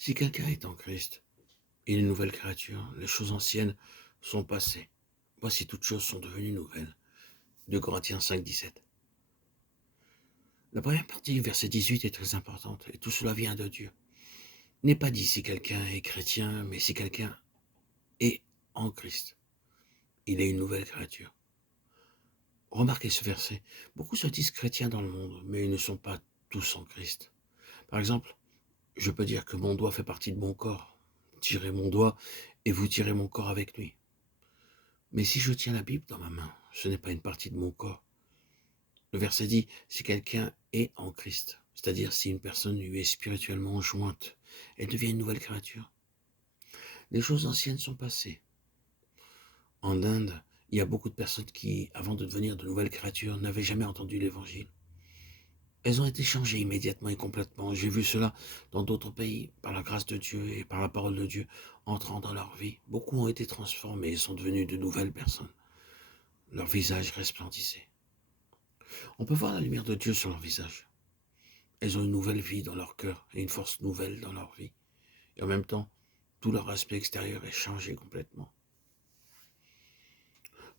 Si quelqu'un est en Christ, il est une nouvelle créature, les choses anciennes sont passées. Voici toutes choses sont devenues nouvelles. 2 Corinthiens 5, 17. La première partie du verset 18 est très importante, et tout cela vient de Dieu. Il n'est pas dit si quelqu'un est chrétien, mais si quelqu'un est en Christ. Il est une nouvelle créature. Remarquez ce verset. Beaucoup se disent chrétiens dans le monde, mais ils ne sont pas tous en Christ. Par exemple, je peux dire que mon doigt fait partie de mon corps. Tirez mon doigt et vous tirez mon corps avec lui. Mais si je tiens la Bible dans ma main, ce n'est pas une partie de mon corps. Le verset dit, si quelqu'un est en Christ, c'est-à-dire si une personne lui est spirituellement jointe, elle devient une nouvelle créature. Les choses anciennes sont passées. En Inde, il y a beaucoup de personnes qui, avant de devenir de nouvelles créatures, n'avaient jamais entendu l'Évangile. Elles ont été changées immédiatement et complètement. J'ai vu cela dans d'autres pays, par la grâce de Dieu et par la parole de Dieu, entrant dans leur vie. Beaucoup ont été transformés et sont devenus de nouvelles personnes. Leur visage resplendissait. On peut voir la lumière de Dieu sur leur visage. Elles ont une nouvelle vie dans leur cœur et une force nouvelle dans leur vie. Et en même temps, tout leur aspect extérieur est changé complètement.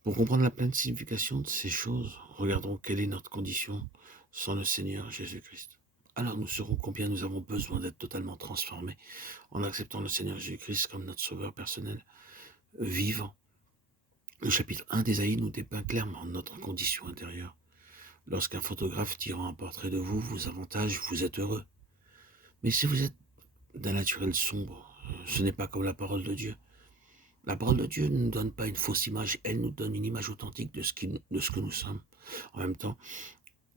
Pour comprendre la pleine signification de ces choses, regardons quelle est notre condition sans le Seigneur Jésus-Christ. Alors nous saurons combien nous avons besoin d'être totalement transformés en acceptant le Seigneur Jésus-Christ comme notre sauveur personnel, vivant. Le chapitre 1 d'Ésaïe nous dépeint clairement notre condition intérieure. Lorsqu'un photographe tire un portrait de vous vous avantage, vous êtes heureux. Mais si vous êtes d'un naturel sombre, ce n'est pas comme la parole de Dieu. La parole de Dieu ne nous donne pas une fausse image, elle nous donne une image authentique de ce que nous sommes. En même temps,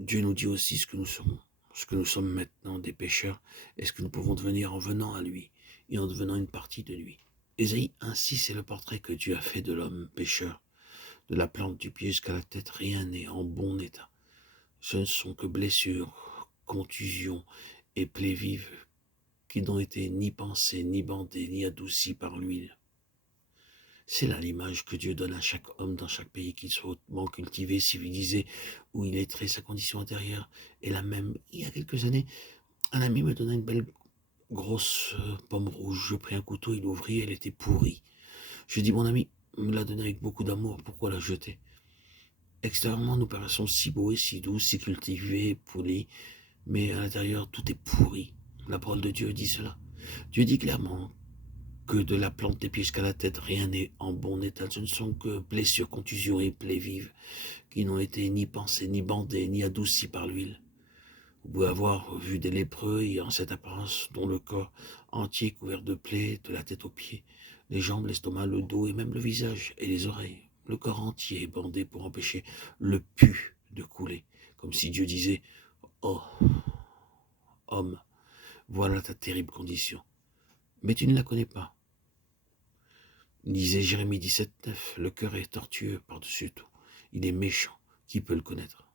Dieu nous dit aussi ce que nous sommes. Ce que nous sommes maintenant, des pécheurs, et ce que nous pouvons devenir en venant à lui, et en devenant une partie de lui. Ésaïe, ainsi c'est le portrait que Dieu a fait de l'homme pécheur. De la plante du pied jusqu'à la tête, rien n'est en bon état. Ce ne sont que blessures, contusions et plaies vives qui n'ont été ni pensées, ni bandées, ni adoucies par l'huile. C'est là l'image que Dieu donne à chaque homme dans chaque pays, qu'il soit hautement cultivé, civilisé, ou illettré, sa condition intérieure est la même. Il y a quelques années, un ami me donna une belle grosse pomme rouge. Je pris un couteau, il l'ouvrit, elle était pourrie. Je dis, mon ami me l'a donnée avec beaucoup d'amour, pourquoi la jeter? Extérieurement, nous paraissons si beaux et si doux, si cultivés, polis, mais à l'intérieur, tout est pourri. La parole de Dieu dit cela. Dieu dit clairement que de la plante des pieds jusqu'à la tête, rien n'est en bon état. Ce ne sont que blessures, contusions et plaies vives qui n'ont été ni pensées, ni bandées, ni adoucies par l'huile. Vous pouvez avoir vu des lépreux ayant cette apparence, dont le corps entier couvert de plaies, de la tête aux pieds, les jambes, l'estomac, le dos et même le visage et les oreilles. Le corps entier est bandé pour empêcher le pu de couler, comme si Dieu disait « Oh, homme, voilà ta terrible condition. Mais tu ne la connais pas. » Disait Jérémie 17, 9, le cœur est tortueux par-dessus tout. Il est méchant. Qui peut le connaître?